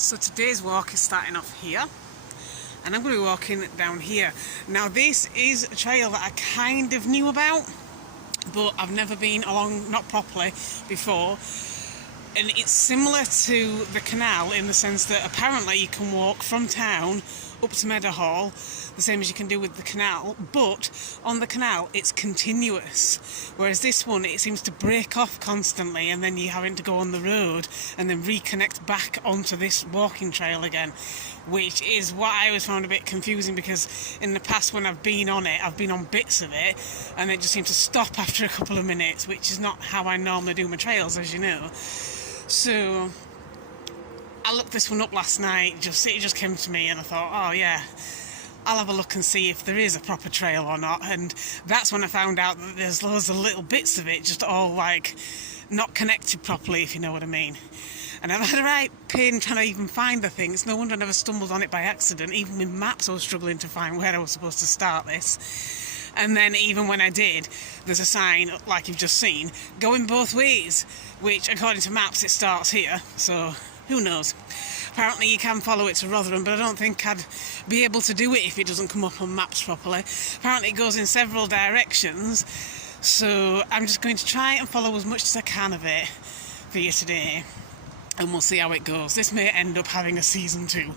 So today's walk is starting off here, and I'm going to be walking down here. Now this is a trail that I kind of knew about, but I've never been along, not properly, before. And it's similar to the canal in the sense that apparently you can walk from town up to Meadowhall, the same as you can do with the canal, but on the canal it's continuous, whereas this one it seems to break off constantly and then you're having to go on the road and then reconnect back onto this walking trail again, which is what I always found a bit confusing, because in the past when I've been on it, I've been on bits of it and it just seems to stop after a couple of minutes, which is not how I normally do my trails, as you know. So I looked this one up last night, it just came to me and I thought, oh yeah, I'll have a look and see if there is a proper trail or not. And that's when I found out that there's loads of little bits of it just all like not connected properly, if you know what I mean. And I've had a right pain trying to even find the thing. It's no wonder I never stumbled on it by accident. Even with maps I was struggling to find where I was supposed to start this. And then even when I did, there's a sign, like you've just seen, going both ways, which according to maps it starts here, so who knows. Apparently you can follow it to Rotherham, but I don't think I'd be able to do it if it doesn't come up on maps properly. Apparently it goes in several directions, so I'm just going to try and follow as much as I can of it for you today, and we'll see how it goes. This may end up having a season 2,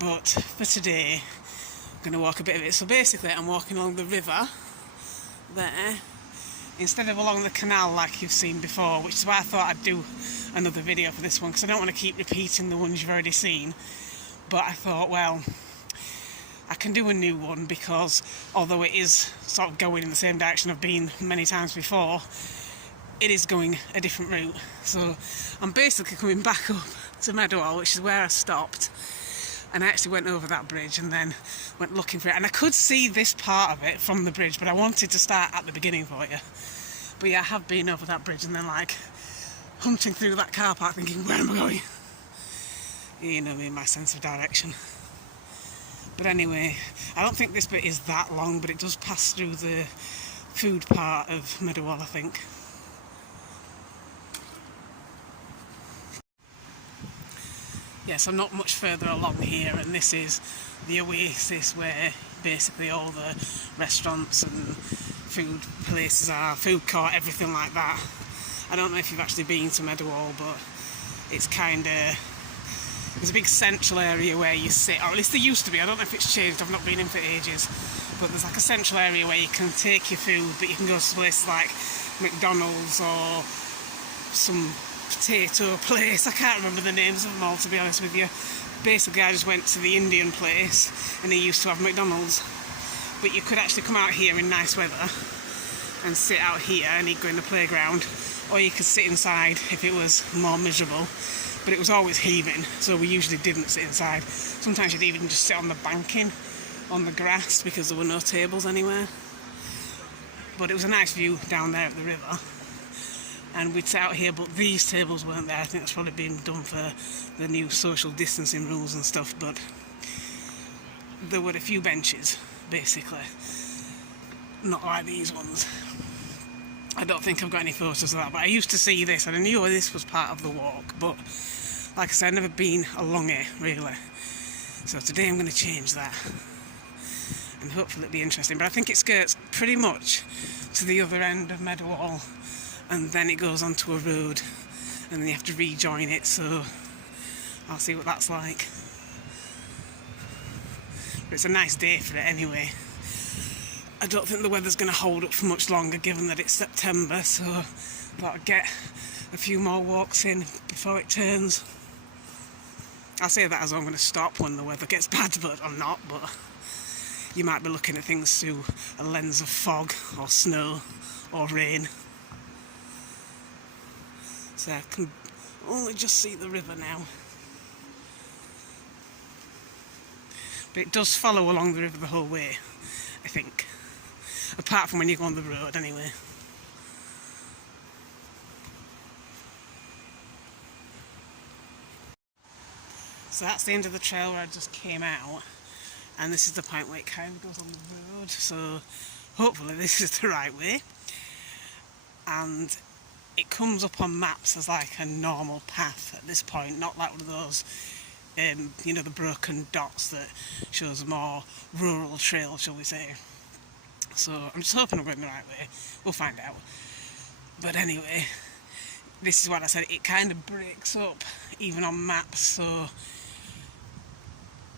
but for today I'm going to walk a bit of it. So basically I'm walking along the river there instead of along the canal like you've seen before, which is why I thought I'd do another video for this one, because I don't want to keep repeating the ones you've already seen. But I thought, well, I can do a new one, because although it is sort of going in the same direction I've been many times before, it is going a different route. So I'm basically coming back up to Meadowhall, which is where I stopped, and I actually went over that bridge and then went looking for it, and I could see this part of it from the bridge, but I wanted to start at the beginning for you. But yeah, I have been over that bridge and then like hunting through that car park thinking, where am I going? You know me, my sense of direction. But anyway, I don't think this bit is that long, but it does pass through the food part of Meadowhall, I think. Yes, I'm not much further along here, and this is the oasis where basically all the restaurants and food places are, food court, everything like that. I don't know if you've actually been to Meadowhall, but it's there's a big central area where you sit, or at least there used to be. I don't know if it's changed, I've not been in for ages, but there's like a central area where you can take your food, but you can go to places like McDonald's or some potato place. I can't remember the names of them all, to be honest with you. Basically I just went to the Indian place and he used to have McDonald's, but you could actually come out here in nice weather and sit out here and he'd go in the playground, or you could sit inside if it was more miserable, but it was always heaving, so we usually didn't sit inside. Sometimes you'd even just sit on the banking on the grass because there were no tables anywhere. But it was a nice view down there at the river, and we'd sit out here, but these tables weren't there. I think that's probably been done for the new social distancing rules and stuff, but there were a few benches basically, not like these ones. I don't think I've got any photos of that, but I used to see this and I knew this was part of the walk, but like I said, I've never been along it really. So today I'm going to change that and hopefully it'll be interesting. But I think it skirts pretty much to the other end of Meadowhall, and then it goes onto a road and then you have to rejoin it, so I'll see what that's like. But it's a nice day for it anyway. I don't think the weather's going to hold up for much longer given that it's September, so I thought I'd get a few more walks in before it turns. I'll say that as I'm going to stop when the weather gets bad, but I'm not, but you might be looking at things through a lens of fog or snow or rain. So I can only just see the river now. But it does follow along the river the whole way, I think. Apart from when you go on the road, anyway. So that's the end of the trail where I just came out, and this is the point where it kind of goes on the road, so hopefully this is the right way. And it comes up on maps as like a normal path at this point, not like one of those you know, the broken dots that shows a more rural trail, shall we say. So I'm just hoping I'm going the right way. We'll find out. But anyway, this is what I said, it kind of breaks up even on maps, so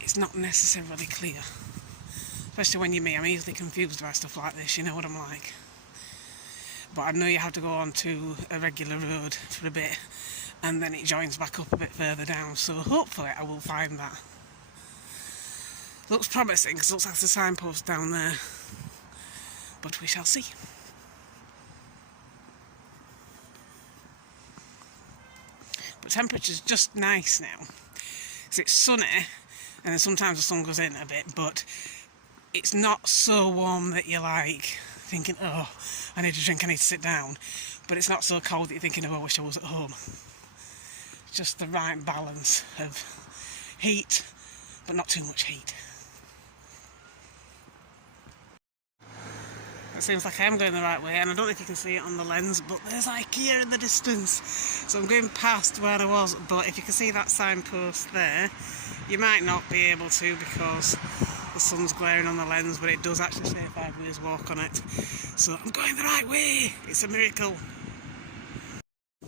it's not necessarily clear. Especially when you're me, I'm easily confused by stuff like this, you know what I'm like. But I know you have to go on to a regular road for a bit and then it joins back up a bit further down, so hopefully I will find that. Looks promising because it looks like there's a signpost down there, but we shall see. But temperature's just nice now because it's sunny and then sometimes the sun goes in a bit, but it's not so warm that you're like thinking, oh, I need a drink, I need to sit down, but it's not so cold that you're thinking, oh, I wish I was at home. It's just the right balance of heat but not too much heat. It seems like I am going the right way, and I don't know if you can see it on the lens, but there's IKEA in the distance. So I'm going past where I was, but if you can see that signpost there, you might not be able to because the sun's glaring on the lens, but it does actually say Weirs Walk on it. So I'm going the right way. It's a miracle.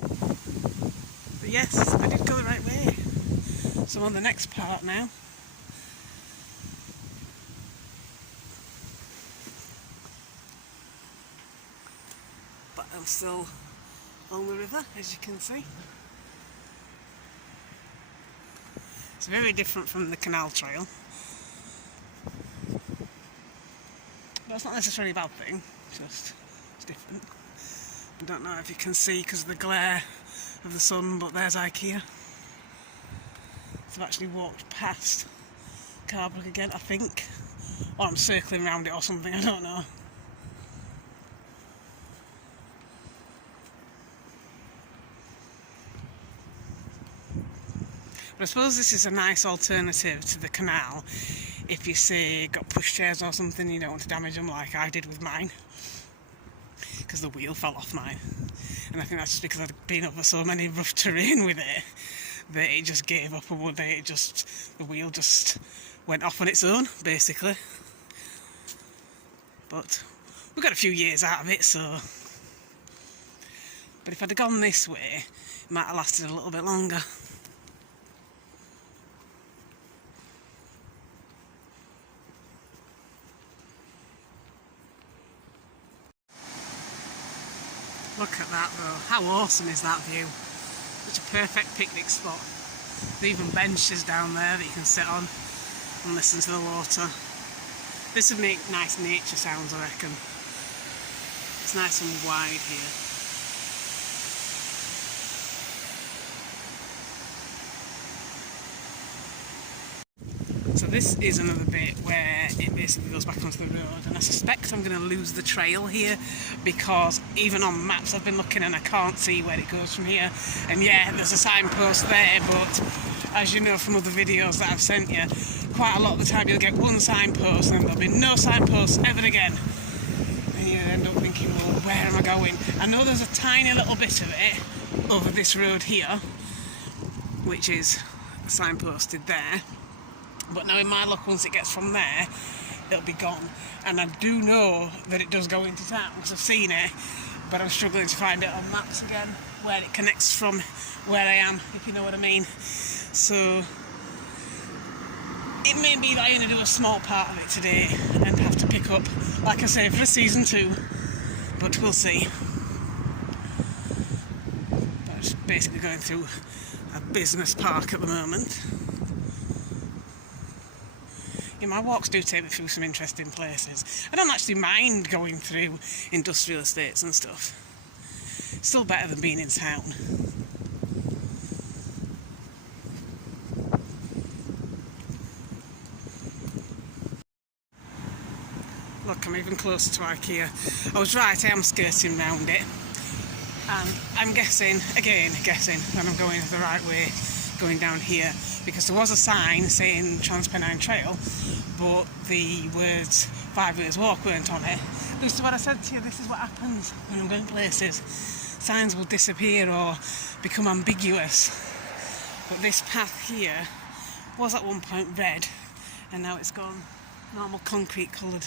But yes, I did go the right way. So I'm on the next part now. But I'm still on the river, as you can see. It's very different from the canal trail. But it's not necessarily a bad thing, just it's different. I don't know if you can see because of the glare of the sun, but there's IKEA. So I've actually walked past Carbrook again, I think. Or I'm circling around it or something, I don't know. But I suppose this is a nice alternative to the canal if you say got pushchairs or something, you don't want to damage them like I did with mine, because the wheel fell off mine, and I think that's just because I'd been over so many rough terrain with it that it just gave up, and one day the wheel just went off on its own basically. But we got a few years out of it, so. But if I'd have gone this way, it might have lasted a little bit longer. Look at that though, how awesome is that view? Such a perfect picnic spot. There's even benches down there that you can sit on and listen to the water. This would make nice nature sounds, I reckon. It's nice and wide here. So this is another bit where it basically goes back onto the road, and I suspect I'm going to lose the trail here because even on maps I've been looking and I can't see where it goes from here. And yeah, there's a signpost there, but as you know from other videos that I've sent you, quite a lot of the time you'll get one signpost and then there'll be no signposts ever again. And you end up thinking, well, where am I going? I know there's a tiny little bit of it over this road here, which is signposted there. But now in my luck, once it gets from there, it'll be gone. And I do know that it does go into town because I've seen it, but I'm struggling to find it on maps again, where it connects from where I am, if you know what I mean. So it may be that I only do a small part of it today and have to pick up, like I say, for a season 2, but we'll see. But I'm just basically going through a business park at the moment. Yeah, my walks do take me through some interesting places. I don't actually mind going through industrial estates and stuff. It's still better than being in town. Look, I'm even closer to IKEA. I was right, I am skirting round it. And I'm guessing, that I'm going the right way, going down here. Because there was a sign saying Transpennine Trail, but the words Weirs Walk weren't on it. This is what I said to you, this is what happens when I'm going places. Signs will disappear or become ambiguous. But this path here Was at one point red, and now it's gone normal concrete coloured.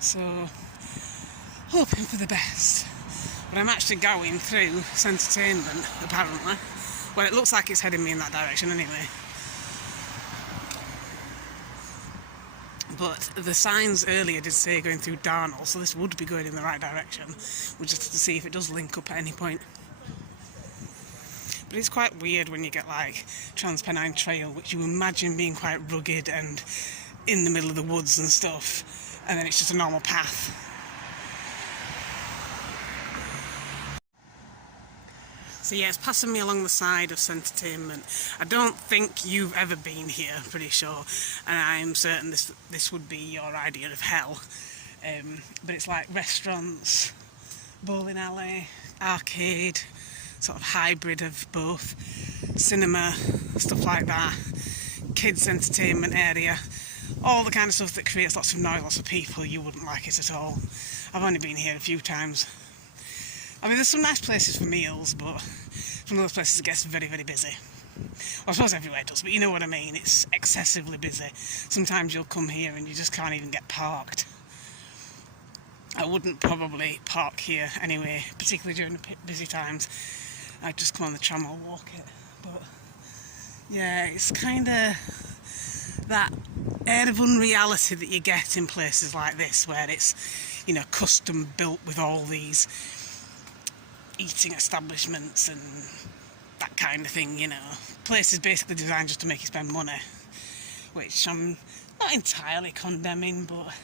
So, hoping for the best. But I'm actually going through Entertainment, apparently. Well, it looks like it's heading me in that direction anyway. But the signs earlier did say going through Darnall, so this would be going in the right direction. We'll just have to see if it does link up at any point. But it's quite weird when you get like Transpennine Trail, which you imagine being quite rugged and in the middle of the woods and stuff, and then it's just a normal path. So yeah, it's passing me along the side of Entertainment. I don't think you've ever been here, pretty sure, and I'm certain this would be your idea of hell. But it's like restaurants, bowling alley, arcade, sort of hybrid of both, cinema, stuff like that, kids entertainment area, all the kind of stuff that creates lots of noise, lots of people. You wouldn't like it at all. I've only been here a few times. I mean, there's some nice places for meals, but some of those places it gets very, very busy. Well, I suppose everywhere does, but you know what I mean. It's excessively busy. Sometimes you'll come here and you just can't even get parked. I wouldn't probably park here anyway, particularly during the busy times. I'd just come on the tram or walk it. But yeah, it's kind of that air of unreality that you get in places like this, where it's, you know, custom built with all these eating establishments and that kind of thing, you know. Places basically designed just to make you spend money, which I'm not entirely condemning, but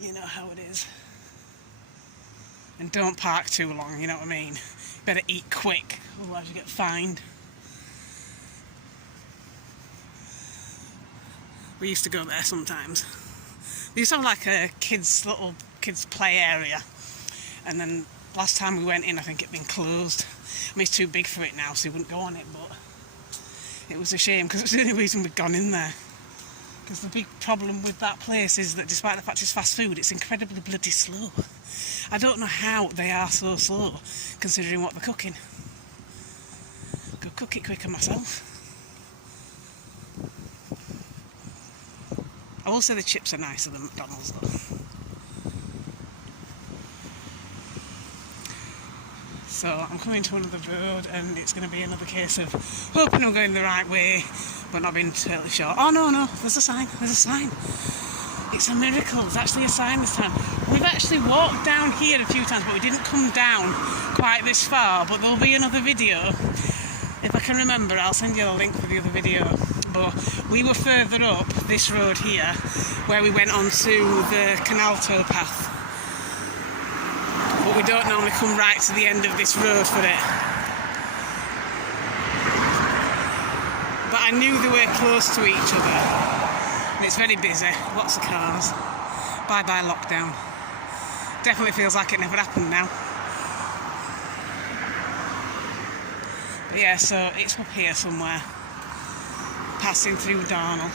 you know how it is. And don't park too long, you know what I mean. Better eat quick, otherwise you get fined. We used to go there sometimes. They used to have like a little kids play area, and then last time we went in, I think it'd been closed. I mean, it's too big for it now, so we wouldn't go on it, but it was a shame, because it's the only reason we'd gone in there. Because the big problem with that place is that despite the fact it's fast food, it's incredibly bloody slow. I don't know how they are so slow, considering what they're cooking. Go cook it quicker myself. I will say the chips are nicer than McDonald's though. So I'm coming to another road, and it's going to be another case of hoping I'm going the right way, but not being totally sure. Oh no, there's a sign. It's a miracle. There's actually a sign this time. We've actually walked down here a few times, but we didn't come down quite this far. But there'll be another video. If I can remember, I'll send you a link for the other video. But we were further up this road here, where we went onto the canal towpath. But we don't normally come right to the end of this road for it. But I knew they were close to each other. And it's very busy, lots of cars. Bye-bye lockdown. Definitely feels like it never happened now. But yeah, so it's up here somewhere, passing through Darnall.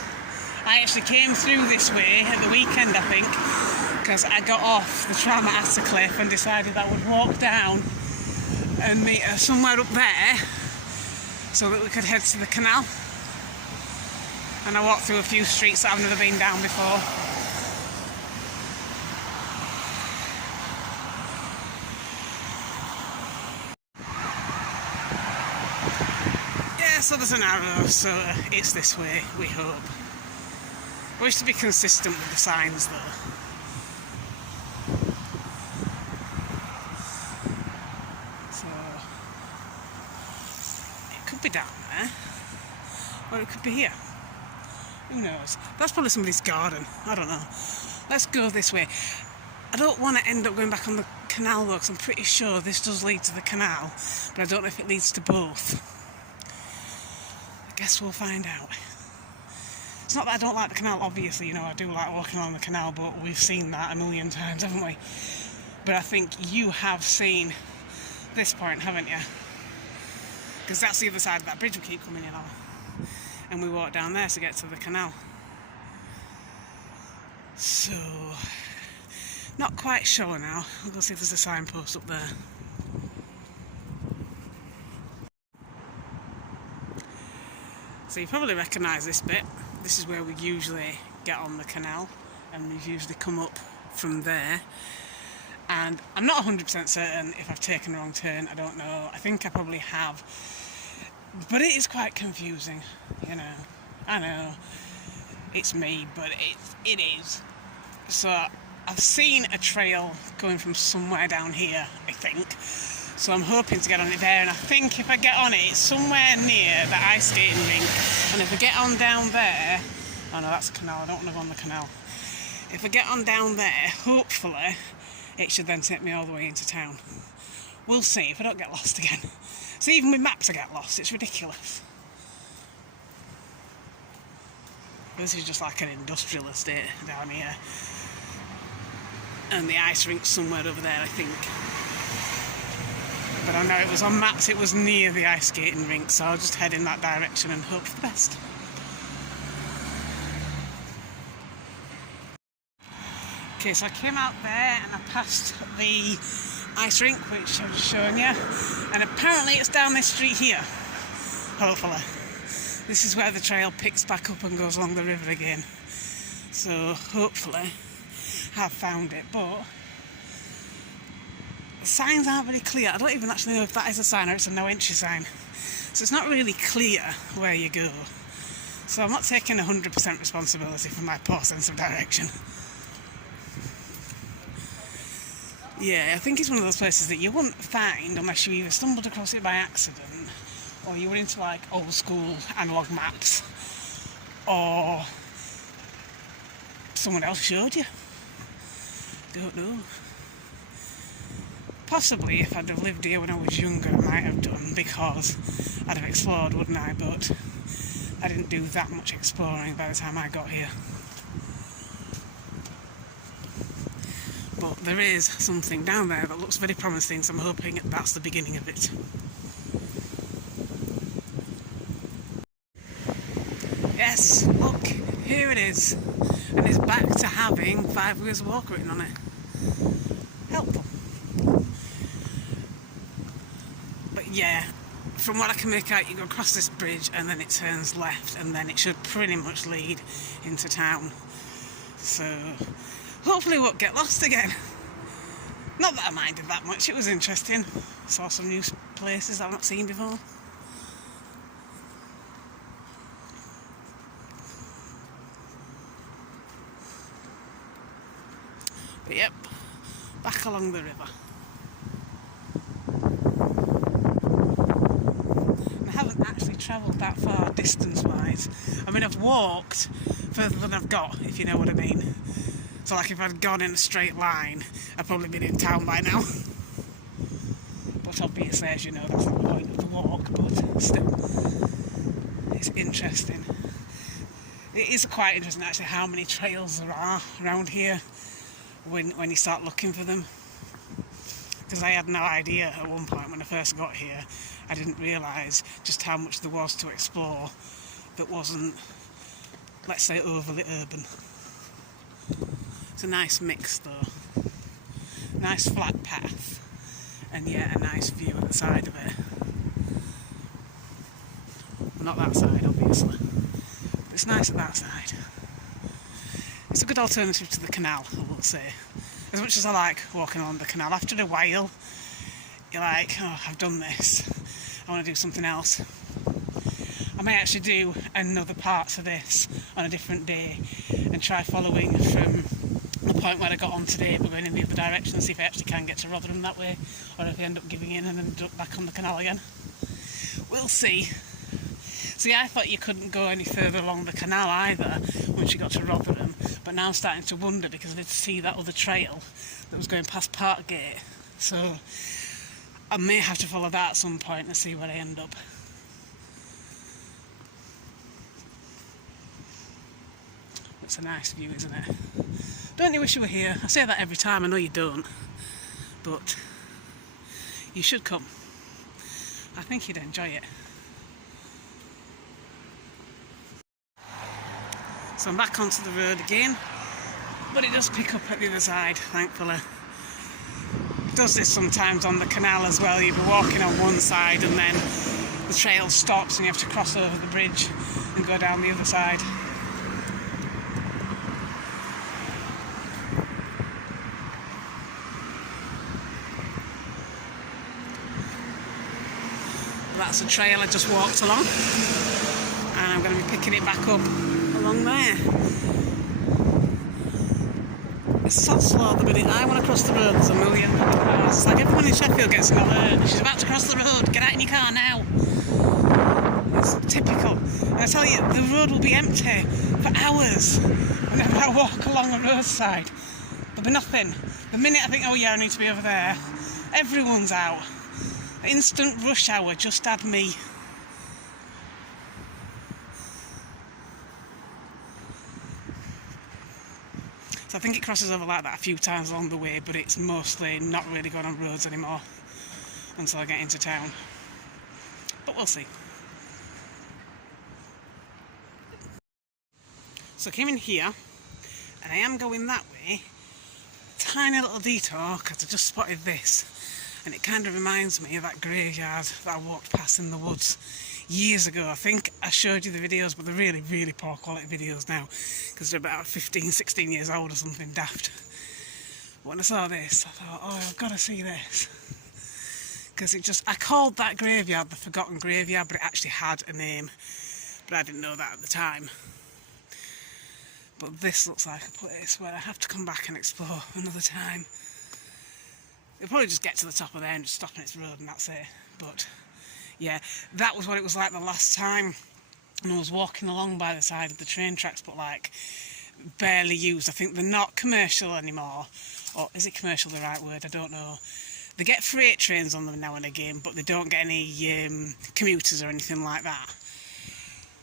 I actually came through this way at the weekend, I think, because I got off the tram at Attercliffe and decided I would walk down and meet her somewhere up there so that we could head to the canal. And I walked through a few streets that I've never been down before. Yeah, so there's an arrow, so it's this way, we hope. I wish to be consistent with the signs though. So it could be down there, or it could be here. Who knows? That's probably somebody's garden. I don't know. Let's go this way. I don't want to end up going back on the canal though, because I'm pretty sure this does lead to the canal, but I don't know if it leads to both. I guess we'll find out. It's not that I don't like the canal, obviously, you know, I do like walking along the canal, but we've seen that a million times, haven't we? But I think you have seen this point, haven't you? Because that's the other side of that bridge we keep coming in on. And we walk down there to get to the canal. So, not quite sure now. We'll go see if there's a signpost up there. So you probably recognise this bit. This is where we usually get on the canal, and we've usually come up from there. And I'm not 100% certain if I've taken a wrong turn. I don't know. I think I probably have. But it is quite confusing, you know. I know it's me, but it is. So I've seen a trail going from somewhere down here, I think. So I'm hoping to get on it there, and I think if I get on it, it's somewhere near the ice skating rink. And if I get on down there, oh no, that's a canal, I don't want to go on the canal. If I get on down there, hopefully, it should then take me all the way into town. We'll see if I don't get lost again. So even with maps I get lost, it's ridiculous. This is just like an industrial estate down here. And the ice rink's somewhere over there, I think. But I know it was on maps, it was near the ice skating rink, so I'll just head in that direction and hope for the best. Okay, so I came out there and I passed the ice rink, which I was showing you, and apparently it's down this street here, hopefully. This is where the trail picks back up and goes along the river again. So hopefully I've found it, but the signs aren't very clear. I don't even actually know if that is a sign or it's a no entry sign. So it's not really clear where you go. So I'm not taking 100% responsibility for my poor sense of direction. Yeah, I think it's one of those places that you wouldn't find unless you either stumbled across it by accident, or you were into like old school analogue maps, or someone else showed you. Don't know. Possibly if I'd have lived here when I was younger I might have done, because I'd have explored, wouldn't I? But I didn't do that much exploring by the time I got here. But there is something down there that looks very promising, so I'm hoping that's the beginning of it. Yes, look, here it is. And it's back to having 5 Weirs Walk written on it. Helpful. But yeah, from what I can make out, you go across this bridge and then it turns left, and then it should pretty much lead into town. So hopefully we won't get lost again. Not that I minded that much, it was interesting. Saw some new places I've not seen before. But yep, back along the river. And I haven't actually travelled that far distance-wise. I mean, I've walked further than I've got, if you know what I mean. So like if I'd gone in a straight line, I'd probably been in town by now. But obviously, as you know, that's not the point of the walk, but still, it's interesting. It is quite interesting actually how many trails there are around here when you start looking for them. Because I had no idea at one point when I first got here. I didn't realise just how much there was to explore that wasn't, let's say, overly urban. It's a nice mix though. Nice flat path, and yet a nice view at the side of it. Not that side, obviously, but it's nice at that side. It's a good alternative to the canal, I will say. As much as I like walking along the canal, after a while, you're like, oh, I've done this, I want to do something else. I may actually do another part of this on a different day and try following from the point where I got on today, but going in the other direction, and see if I actually can get to Rotherham that way, or if I end up giving in and then back on the canal again. We'll see. See, I thought you couldn't go any further along the canal either once you got to Rotherham, but now I'm starting to wonder because I did see that other trail that was going past Parkgate, so I may have to follow that at some point and see where I end up. It's a nice view, isn't it? Don't you wish you were here? I say that every time, I know you don't, but you should come. I think you'd enjoy it. So I'm back onto the road again, but it does pick up at the other side, thankfully. It does this sometimes on the canal as well. You'll be walking on one side and then the the trail stops and you have to cross over the bridge and go down the other side. That's a trail I just walked along, and I'm going to be picking it back up along there. It's so slow at the minute. I want to cross the road, there's a million cars. It's like everyone in Sheffield gets an alert. She's about to cross the road, get out in your car now. It's typical. And I tell you, the road will be empty for hours whenever I walk along the roadside. There'll be nothing. The minute I think, oh yeah, I need to be over there, everyone's out. Instant rush hour, just add me. So I think it crosses over like that a few times along the way, but it's mostly not really going on roads anymore until I get into town. But we'll see. So I came in here, and I am going that way. Tiny little detour, because I just spotted this. And it kind of reminds me of that graveyard that I walked past in the woods years ago. I think I showed you the videos, but they're really, really poor quality videos now, because they're about 15, 16 years old or something daft. But when I saw this, I thought, oh, I've got to see this. Because I called that graveyard the Forgotten Graveyard, but it actually had a name. But I didn't know that at the time. But this looks like a place where I have to come back and explore another time. You'll probably just get to the top of there and just stop on its road and that's it. But yeah, that was what it was like the last time. And I was walking along by the side of the train tracks, but like barely used. I think they're not commercial anymore. Or is it commercial the right word? I don't know. They get freight trains on them now and again, but they don't get any commuters or anything like that.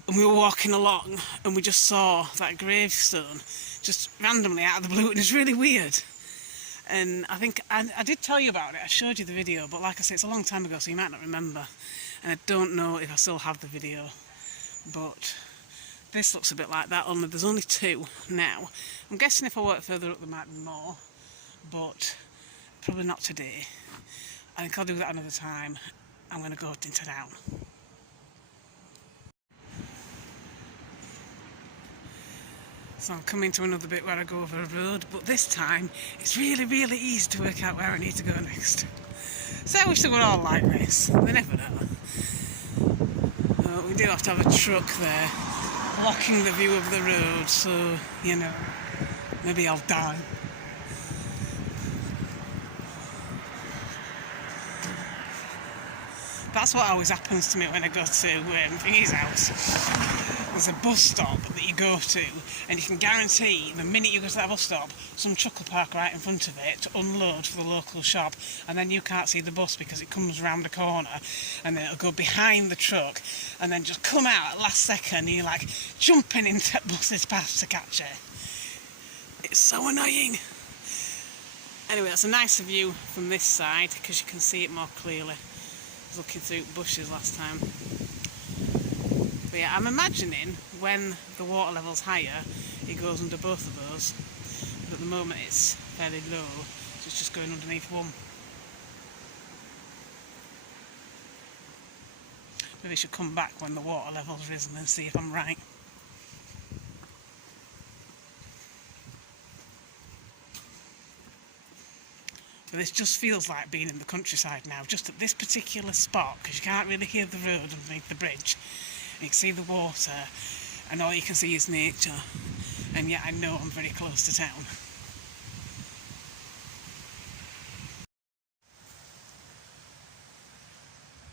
And we were walking along and we just saw that gravestone just randomly out of the blue, and it's really weird. And I think I did tell you about it, I showed you the video, but like I say, it's a long time ago, so you might not remember. And I don't know if I still have the video. But this looks a bit like that, only there's only two now. I'm guessing if I work further up there might be more, but probably not today. I think I'll do that another time. I'm going to go into town. So I'm coming to another bit where I go over a road, but this time it's really, really easy to work out where I need to go next. So I wish they were all like this. They never know. We do have to have a truck there blocking the view of the road, so, you know, maybe I'll die. That's what always happens to me when I go to Thingy's house. There's a bus stop that you go to, and you can guarantee the minute you go to that bus stop, some truck will park right in front of it to unload for the local shop, and then you can't see the bus because it comes round the corner, and then it'll go behind the truck, and then just come out at last second, and you're like jumping into that bus's path to catch it. It's so annoying. Anyway, that's a nicer view from this side because you can see it more clearly. I was looking through bushes last time. But yeah, I'm imagining when the water level's higher, it goes under both of those. But at the moment it's fairly low, so it's just going underneath one. Maybe I should come back when the water level's risen and see if I'm right. But this just feels like being in the countryside now, just at this particular spot, because you can't really hear the road underneath the bridge. You can see the water, and all you can see is nature. And yet I know I'm very close to town.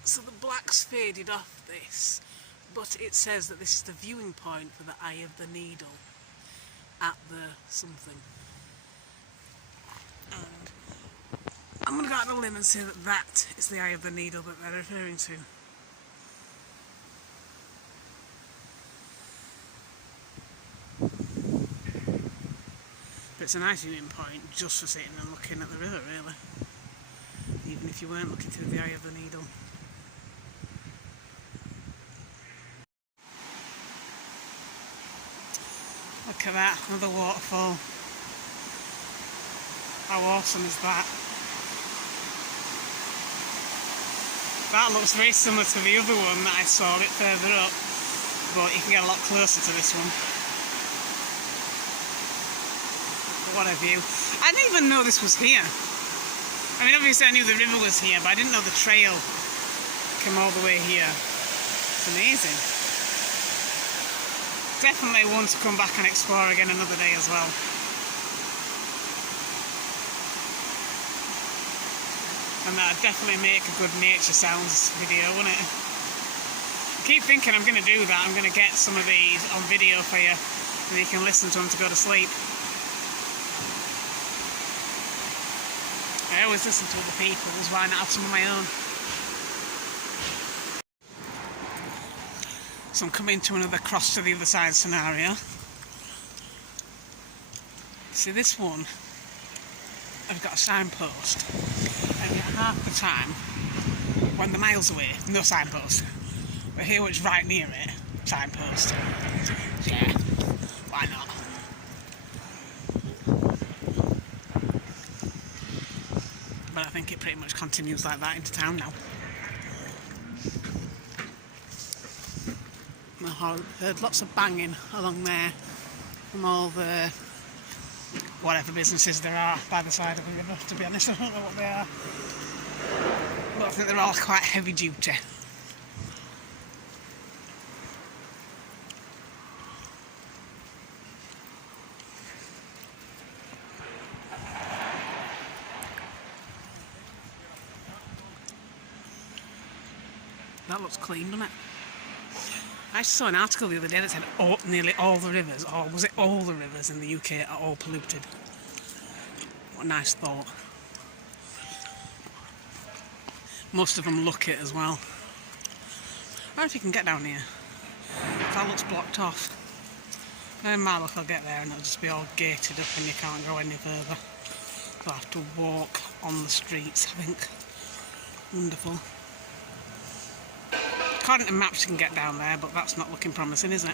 So the black's faded off this, but it says that this is the viewing point for the Eye of the Needle at the something. And I'm going to go out on a limb and say that that is the Eye of the Needle that they're referring to. But it's a nice viewing point just for sitting and looking at the river, really. Even if you weren't looking through the Eye of the Needle. Look at that, another waterfall. How awesome is that? That looks very similar to the other one that I saw a bit further up, but you can get a lot closer to this one. But what a view. I didn't even know this was here. I mean, obviously I knew the river was here, but I didn't know the trail came all the way here. It's amazing. Definitely want to come back and explore again another day as well. And that'd definitely make a good nature sounds video, wouldn't it? I keep thinking I'm going to do that. I'm going to get some of these on video for you, and you can listen to them to go to sleep. I always listen to other people's, why not have some of my own? So I'm coming to another cross to the other side scenario. See, this one, I've got a signpost, and yet half the time, when they're miles away, no signpost. But here, which is right near it, signpost. Yeah, why not? But I think it pretty much continues like that into town now. I heard lots of banging along there from all the whatever businesses there are by the side of the river. To be honest, I don't know what they are, but I think they're all quite heavy duty. That looks clean, doesn't it? I saw an article the other day that said nearly all the rivers, or was it all the rivers in the UK are all polluted? What a nice thought. Most of them look it as well. I wonder if you can get down here. That looks blocked off. In my luck I'll get there and it'll just be all gated up and you can't go any further. So I have to walk on the streets, I think. Wonderful. According to maps you can get down there, but that's not looking promising, is it?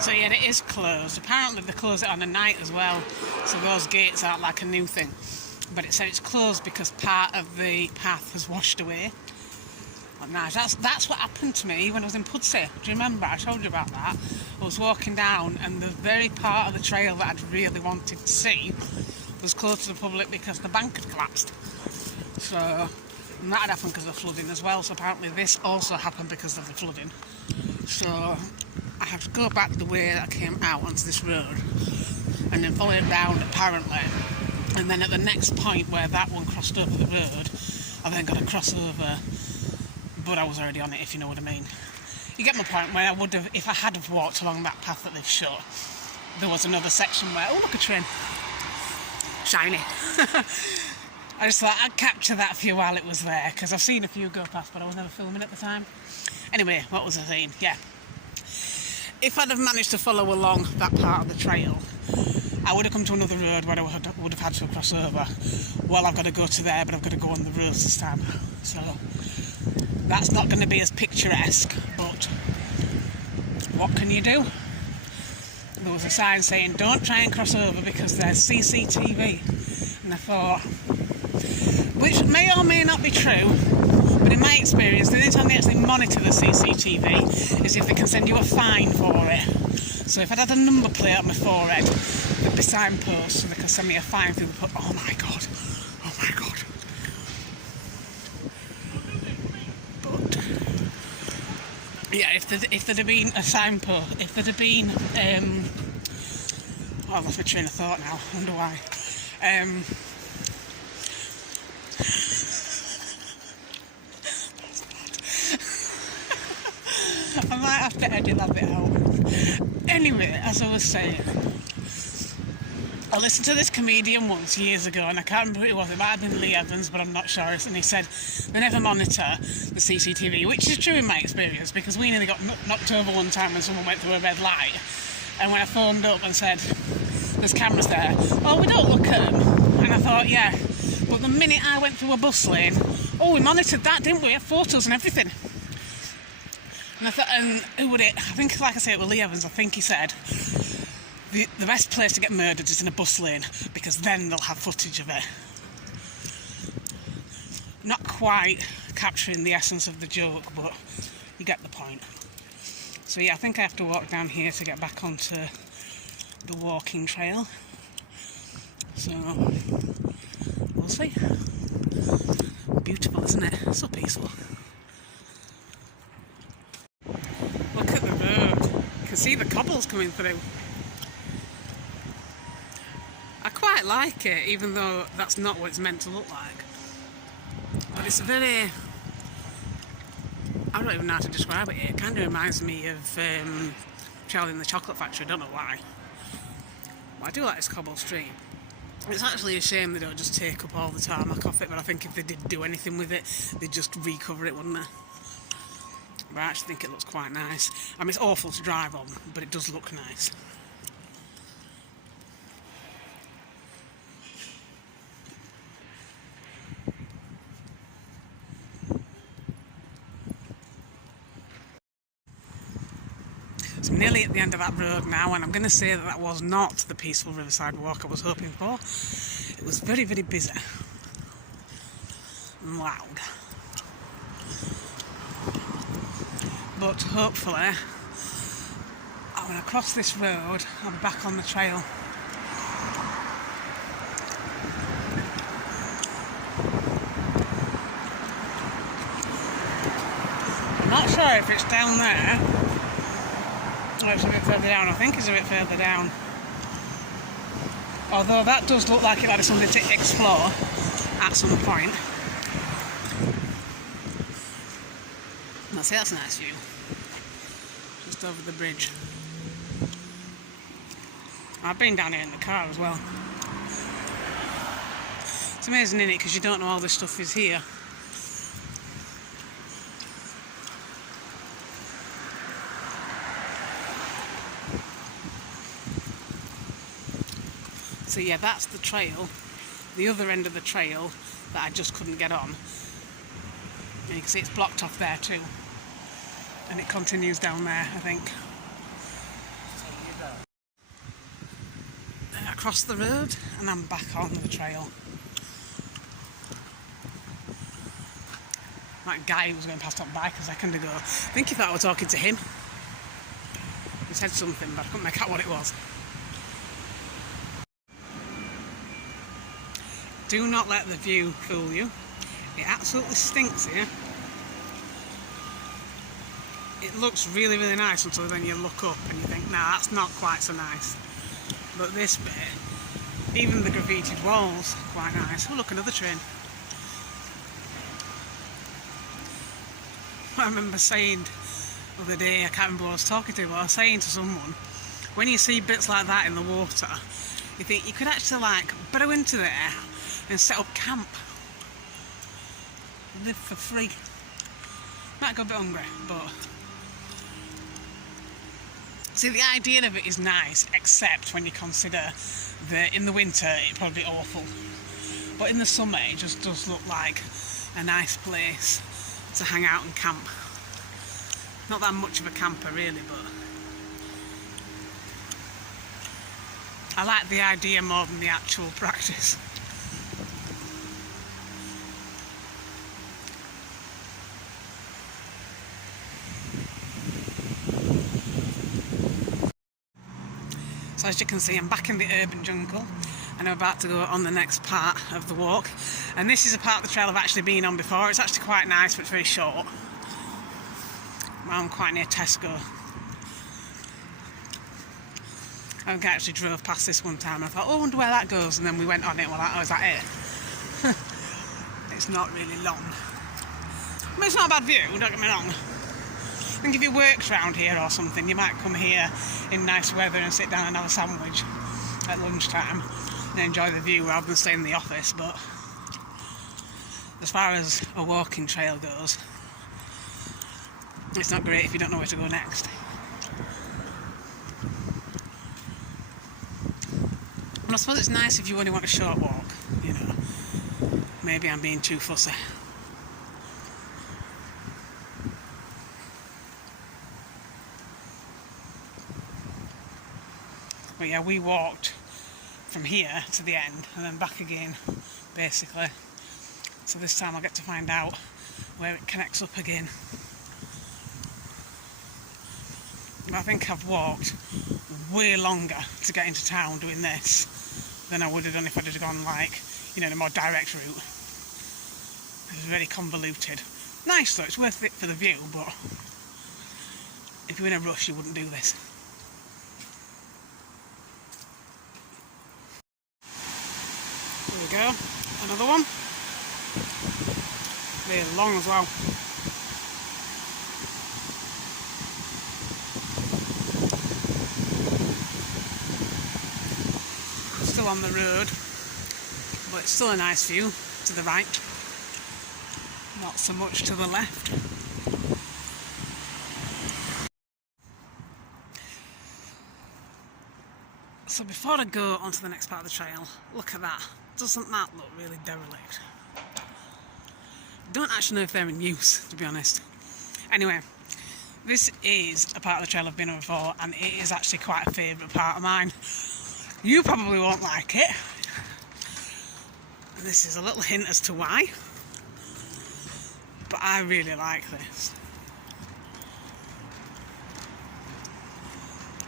So yeah, it is closed. Apparently they close it on a night as well, so those gates aren't like a new thing. But it said it's closed because part of the path has washed away. But nice. That's what happened to me when I was in Pudsey. Do you remember? I told you about that. I was walking down and the very part of the trail that I'd really wanted to see was closed to the public because the bank had collapsed. So, and that had happened because of the flooding as well, so apparently this also happened because of the flooding. So I have to go back the way that I came out onto this road and then follow it down apparently, and then at the next point where that one crossed over the road I then got to cross over, but I was already on it, if you know what I mean. You get my point, where I would have, if I had have walked along that path that they've shut, there was another section where, oh look, a train, shiny. I just thought I'd capture that for you while it was there, because I've seen a few go past, but I was never filming at the time. Anyway, what was the theme? Yeah. If I'd have managed to follow along that part of the trail, I would have come to another road where I would have had to cross over. Well, I've got to go to there, but I've got to go on the roads this time. So, that's not going to be as picturesque, but what can you do? There was a sign saying, don't try and cross over because there's CCTV. And I thought, which may or may not be true, but in my experience, the only time they actually monitor the CCTV is if they can send you a fine for it. So if I'd had a number plate on my forehead, there'd be signposts so they can send me a fine through the oh my god, oh my god. But yeah, if there'd have been a signpost, if there'd have been oh, I've lost my train of thought now, I wonder why. I might have to edit that bit out. Anyway, as I was saying, I listened to this comedian once years ago, and I can't remember who it was. It might have been Lee Evans, but I'm not sure. And he said they never monitor the CCTV, which is true in my experience, because we nearly got knocked over one time when someone went through a red light. And when I phoned up and said, there's cameras there, oh, we don't look at them. And I thought, yeah, but the minute I went through a bus lane, oh, we monitored that, didn't we? Photos and everything. And I thought, and who would it? I think, like I say, it was Lee Evans. I think he said the best place to get murdered is in a bus lane because then they'll have footage of it. Not quite capturing the essence of the joke, but you get the point. So yeah, I think I have to walk down here to get back onto the walking trail. So we'll see. Beautiful, isn't it? So peaceful. Look at the road. You can see the cobbles coming through. I quite like it, even though that's not what it's meant to look like. But it's very... I don't even know how to describe it. It kind of reminds me of Charlie and the Chocolate Factory. I don't know why. But I do like this cobble street. It's actually a shame they don't just take up all the tarmac off it, but I think if they did do anything with it, they'd just recover it, wouldn't they? But I actually think it looks quite nice. I mean, it's awful to drive on, but it does look nice. So I'm nearly at the end of that road now, and I'm going to say that that was not the peaceful riverside walk I was hoping for. It was very, very busy and loud. But hopefully, when I cross this road, I'll be back on the trail. I'm not sure if it's down there. Oh, it's a bit further down. I think it's a bit further down. Although that does look like it might be something to explore at some point. That's a nice view. Just over the bridge. I've been down here in the car as well. It's amazing, isn't it? Because you don't know all this stuff is here. So yeah, that's the trail, the other end of the trail that I just couldn't get on. And you can see it's blocked off there too. And it continues down there, I think. I crossed the road and I'm back on the trail. That guy who was going past that bike a second ago, I think he thought I was talking to him. He said something, but I couldn't make out what it was. Do not let the view fool you. It absolutely stinks here. It looks really, really nice until then you look up and you think, nah, that's not quite so nice. But this bit, even the graffitied walls, quite nice. Oh, look, another train. I remember saying the other day, I can't remember who I was talking to, but I was saying to someone, when you see bits like that in the water, you think you could actually like burrow into there and set up camp. Live for free. Might go a bit hungry, but... See, the idea of it is nice, except when you consider that in the winter it'd probably be awful. But in the summer it just does look like a nice place to hang out and camp. Not that much of a camper really, but... I like the idea more than the actual practice. So as you can see, I'm back in the urban jungle and I'm about to go on the next part of the walk. And this is a part of the trail I've actually been on before. It's actually quite nice, but it's very short. I'm quite near Tesco. I think I actually drove past this one time and I thought, oh, I wonder where that goes. And then we went on it and we're like, oh, is that it? It's not really long. I mean, it's not a bad view, don't get me wrong. I think if you worked around here or something, you might come here in nice weather and sit down and have a sandwich at lunchtime and enjoy the view rather than stay in the office. But as far as a walking trail goes, it's not great if you don't know where to go next. And I suppose it's nice if you only want a short walk, you know. Maybe I'm being too fussy. But yeah, we walked from here to the end and then back again, basically, So this time I'll get to find out where it connects up again. I think I've walked way longer to get into town doing this than I would have done if I'd have gone like, you know, the more direct route. It was very convoluted. Nice though, it's worth it for the view, but if you're in a rush you wouldn't do this. There we go, another one. Really long as well. Still on the road, but it's still a nice view to the right, not so much to the left. So before I go onto the next part of the trail, look at that. Doesn't that look really derelict? Don't actually know if they're in use, to be honest. Anyway, this is a part of the trail I've been on before, and it is actually quite a favourite part of mine. You probably won't like it. This is a little hint as to why, but I really like this.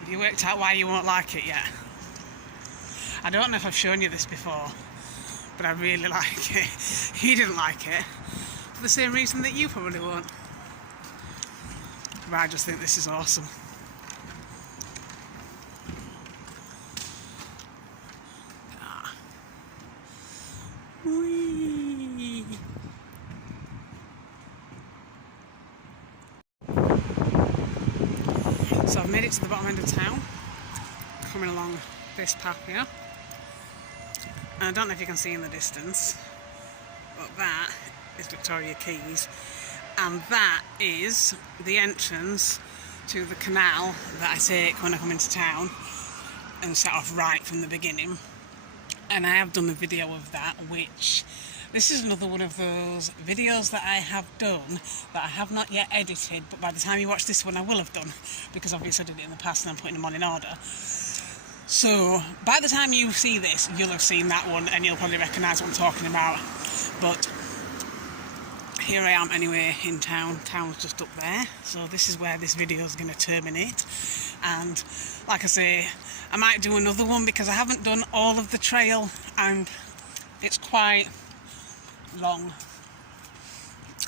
Have you worked out why you won't like it yet? I don't know if I've shown you this before, but I really like it. He didn't like it for the same reason that you probably won't. But I just think this is awesome. Whee. So I've made it to the bottom end of town, coming along this path here. And I don't know if you can see in the distance, but that is Victoria Quays, and that is the entrance to the canal that I take when I come into town and set off right from the beginning. And I have done a video of that, which this is another one of those videos that I have done that I have not yet edited, but by the time you watch this one I will have done, because obviously I did it in the past and I'm putting them on in order. So by the time you see this you'll have seen that one and you'll probably recognise what I'm talking about. But here I am anyway in town. Town's just up there, so this is where this video is going to terminate. And like I say, I might do another one because I haven't done all of the trail and it's quite long.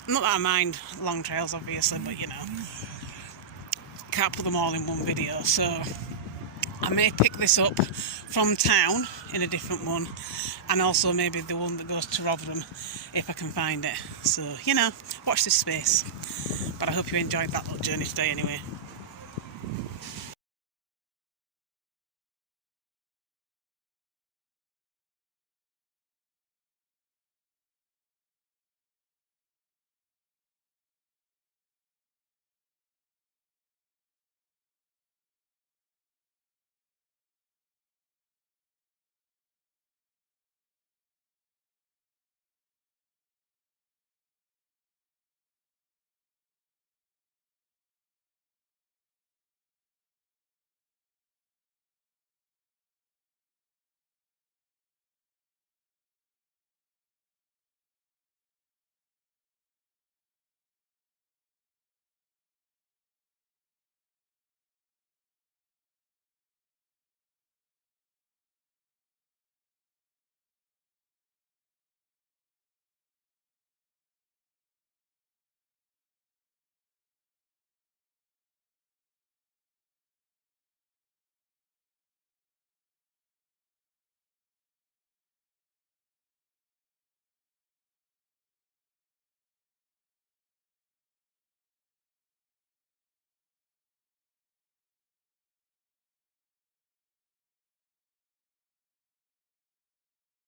Not that I mind long trails obviously, but you know, can't put them all in one video, so I may pick this up from town in a different one, and also maybe the one that goes to Rotherham if I can find it. So, you know, watch this space. But I hope you enjoyed that little journey today anyway.